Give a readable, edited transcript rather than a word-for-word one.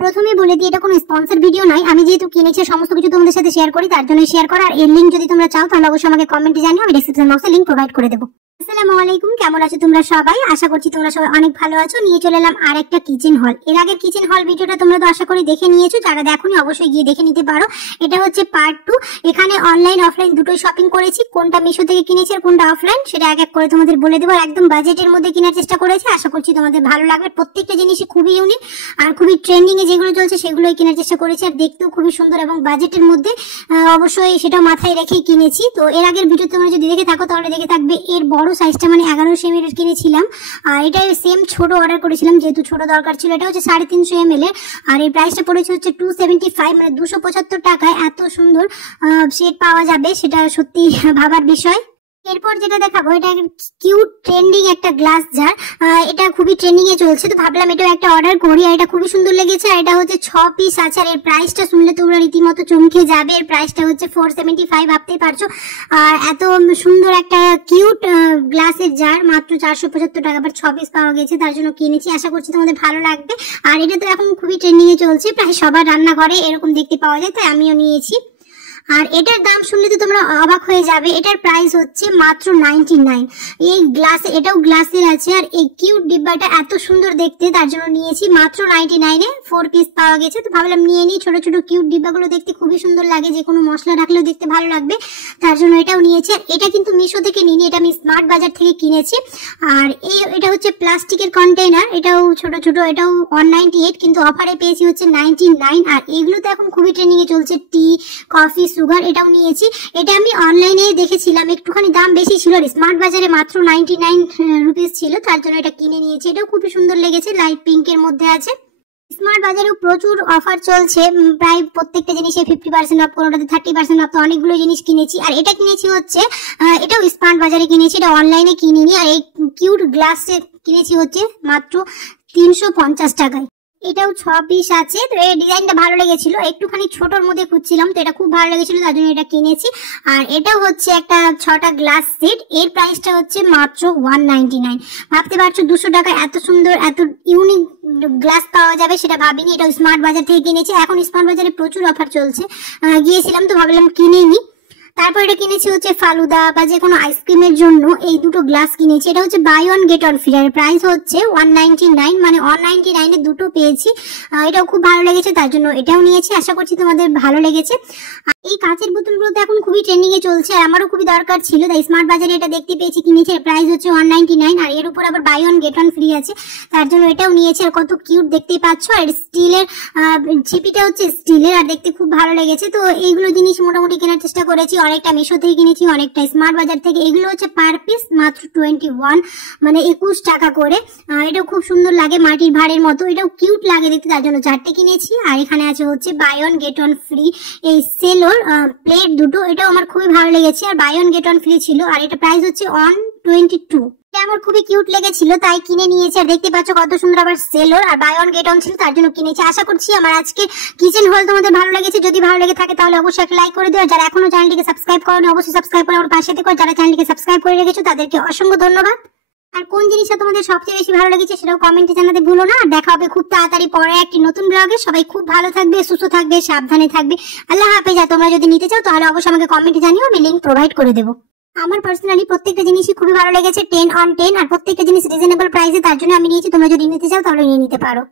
প্রথমে বলে দিই এটা কোনো স্পন্সর ভিডিও নয়, আমি যেহেতু কিনেছি সমস্ত কিছু তোমাদের সাথে শেয়ার করি তার জন্য শেয়ার করা। আর এর লিংক যদি তোমরা চাও তাহলে অবশ্যই আমাকে কমেন্টে জানিও, আমি ডেসক্রিপশন বক্সে লিংক প্রোভাইড করে দেবো। আসসালামু আলাইকুম, কেমন আছো তোমরা সবাই? আশা করছি তোমরা সবাই অনেক ভালো আছো। নিয়ে চলে এলাম আর একটা কিচেন হল। এর আগের কিচেন হল ভিডিওটা তোমরা তো আশা করি দেখে নিয়েছো, যারা দেখোনি অবশ্যই গিয়ে দেখে নিতে পারো। এটা হচ্ছে পার্ট 2। এখানে অনলাইন অফলাইন দুটোই শপিং করেছি, কোনটা মিশো থেকে কিনেছি আর কোনটা অফলাইন সেটা এক এক করে তোমাদের বলে দেবো। একদম বাজেটের মধ্যে কেনার চেষ্টা করেছি, আশা করছি তোমাদের ভালো লাগবে। প্রত্যেকটা জিনিসই খুবই ইউনিক আর খুবই ট্রেন্ডিং এ যেগুলো চলছে সেগুলোই কেনার চেষ্টা করেছি, আর দেখতেও খুবই সুন্দর এবং বাজেটের মধ্যে অবশ্যই সেটা মাথায় রেখেই কিনেছি। তো এর আগের ভিডিও তোমরা যদি দেখে থাকো তাহলে দেখে থাকবে এর বড় সাইজটা মানে 1100 ml কিনেছিলাম, আর এটা সেম ছোট অর্ডার করেছিলাম যেহেতু ছোট দরকার ছিল। এটা হচ্ছে 350 ml এর, আর এই প্রাইসটা পড়েছে হচ্ছে 275 মানে 275 টাকায় এত সুন্দর শেড পাওয়া যাবে, সেটা সত্যি ভাবার বিষয়। এরপর যেটা দেখাবো এটা কিউট ট্রেন্ডিং একটা গ্লাস জার, এটা খুবই ট্রেন্ডিং এ চলছে, তো ভাবলাম এটাও একটা অর্ডার করি। আর এটা খুবই সুন্দর লেগেছে, আর এটা হচ্ছে 6 পিস আছে। আর এর প্রাইসটা শুনলে তোমরা রীতিমতো চমকে যাবে। এর প্রাইসটা হচ্ছে 475, ভাবতেই পারছো। আর এত সুন্দর একটা কিউট গ্লাসের জার মাত্র 475 টাকা, আবার 6 পিস পাওয়া গেছে, তার জন্য কিনেছি। আশা করছি তোমাদের ভালো লাগবে। আর এটা তো এখন খুবই ট্রেন্ডিং এ চলছে, প্রায় সবার রান্নাঘরে এরকম দেখতে পাওয়া যায়, তাই আমিও নিয়েছি। আর এটার দাম শুনলে তো তোমরা অবাক হয়ে যাবে, এটার প্রাইস হচ্ছে মাত্র 99। এই গ্লাসে, এটাও গ্লাসের আছে, আর এই কিউট ডিব্বাটা এত সুন্দর দেখতে, তার জন্য নিয়েছি মাত্র 99 এ 4 পিস পাওয়া গেছে। তো ভাবলাম নিয়ে নিই, ছোট ছোট কিউট ডিব্বাগুলো দেখতে খুবই সুন্দর লাগে, যে কোনো মশলা রাখলেও দেখতে ভালো লাগবে, তার জন্য এটাও নিয়েছি। আর এটা কিন্তু মিশো থেকে নিইনি, এটা আমি স্মার্ট বাজার থেকে কিনেছি। আর এটা হচ্ছে প্লাস্টিকের কন্টেনার, এটাও ছোট ছোট, এটাও 198, কিন্তু অফারে পেয়েছি হচ্ছে 99। আর এগুলো তো এখন খুবই ট্রেন্ডিং এ চলছে, টি, কফি, সুগার, এটাও নিয়েছি। এটা আমি অনলাইনে দেখেছিলাম, একটুখানি দাম বেশি ছিল, স্মার্ট বাজারে মাত্র 99 রুপিস ছিল, তার জন্য এটা কিনে নিয়েছি। এটাও খুবই সুন্দর লেগেছে, লাইট পিঙ্কের মধ্যে আছে। স্মার্ট বাজারেও প্রচুর অফার চলছে, প্রায় প্রত্যেকটা জিনিসে 50% অফ, কোনোটাতে 30% অফ, তো অনেকগুলো জিনিস কিনেছি। আর এটা কিনেছি হচ্ছে এটাও স্মার্ট বাজারে কিনেছি, এটা অনলাইনে কিনিনি। আর এই কিউট গ্লাসে কিনেছি হচ্ছে মাত্র 350 টাকায়। এটাও 6 পিস আছে। তো এই ডিজাইনটা ভালো লেগেছিল, একটুখানি ছোটর মধ্যে খুঁজছিলাম, তো এটা খুব ভালো লেগেছিল, তার জন্য এটা কিনেছি। আর এটাও হচ্ছে একটা 6টা গ্লাস সেট, এর প্রাইসটা হচ্ছে মাত্র 199। ভাবতে পারছো 200 টাকায় এত সুন্দর এত ইউনিক গ্লাস পাওয়া যাবে, সেটা ভাবিনি। এটাও স্মার্ট বাজার থেকে কিনেছি, এখন স্মার্ট বাজারে প্রচুর অফার চলছে, গিয়েছিলাম তো ভাবলাম কিনেই নি। তারপর এটা কিনেছি হচ্ছে ফালুদা বা যে কোনো আইসক্রিমের জন্য এই দুটো গ্লাস কিনেছি। এটা হচ্ছে buy one get one free, এর প্রাইস হচ্ছে 199, মানে 199 এ দুটো পেয়েছি। এটাও খুব ভালো লেগেছে, তার জন্য এটাও নিয়েছি। আশা করছি তোমাদের ভালো লেগেছে। এই কাঁচের বোতলগুলো তো এখন খুবই ট্রেন্ডিং এ চলছে, আর আমারও খুবই দরকার ছিল, তাই স্মার্ট বাজারে এটা দেখতে পেয়েছি, কিনেছি। এর প্রাইস হচ্ছে 199, আর এর উপর আবার buy one get one free আছে, তার জন্য এটাও নিয়েছি। আর কত কিউট দেখতেই পাচ্ছ। আর স্টিলের ছিপিটা হচ্ছে স্টিলের, আর দেখতে খুব ভালো লেগেছে। তো এইগুলো জিনিস মোটামুটি কেনার চেষ্টা করেছি, অনেকটা মিশো থেকে কিনেছি, অনেকটা স্মার্ট বাজার থেকে। এগুলো হচ্ছে পার পিস মাত্র 21 মানে 21 টাকা করে। এটাও খুব সুন্দর লাগে, মাটির ভাঁড়ের মতো, এটাও কিউট লাগে দেখতে, তার জন্য 4টে কিনেছি। আর এখানে আছে হচ্ছে buy one get one free এই সেলোর প্লেট দুটো, এটাও আমার খুবই ভালো লেগেছে, আর buy one get one free ছিল। আর এটা প্রাইস হচ্ছে 122, আমার খুবই কিউট লেগেছিল তাই কিনে নিয়েছি। আর দেখতে পাচ্ছ কত সুন্দর আবার সেলোর, আর বাই ওয়ান গেট ওয়ান ছিল, তার জন্য কিনেছি। আশা করছি আমার আজকে কিচেন হল তোমাদের ভালো লেগেছে। যদি ভালো লেগে থাকে তাহলে অবশ্যই একটা লাইক করে দিও, আর যারা এখনো চ্যানেলটিকে সাবস্ক্রাইব করোনি অবশ্যই সাবস্ক্রাইব করে আমার পাশে থেকো। যারা চ্যানেলটিকে সাবস্ক্রাইব করে রেখেছো তাদেরকে অসংখ্য ধন্যবাদ। আর কোন জিনিসটা তোমাদের সবচেয়ে বেশি ভালো লেগেছে সেটাও কমেন্টে জানাতে ভুলো না। আর দেখা হবে খুব তাড়াতাড়ি পরে একটি নতুন ব্লগে। সবাই খুব ভালো থাকবে, সুস্থ থাকবে, সাবধানে থাকবে। আল্লাহ হাফেজ। আর তোমরা যদি নিতে চাও তাহলে অবশ্যই আমাকে কমেন্টে জানিও, আমি লিংক প্রোভাইড করে দেবো। আমার পার্সোনালি প্রত্যেকটা জিনিসই খুবই ভালো লেগেছে, 10 on 10, আর প্রত্যেকটা জিনিস রিজনেবল প্রাইসে, তার জন্য আমি নিয়েছি। তোমরা যদি নিতে চাও তাহলে নিয়ে নিতে পারো।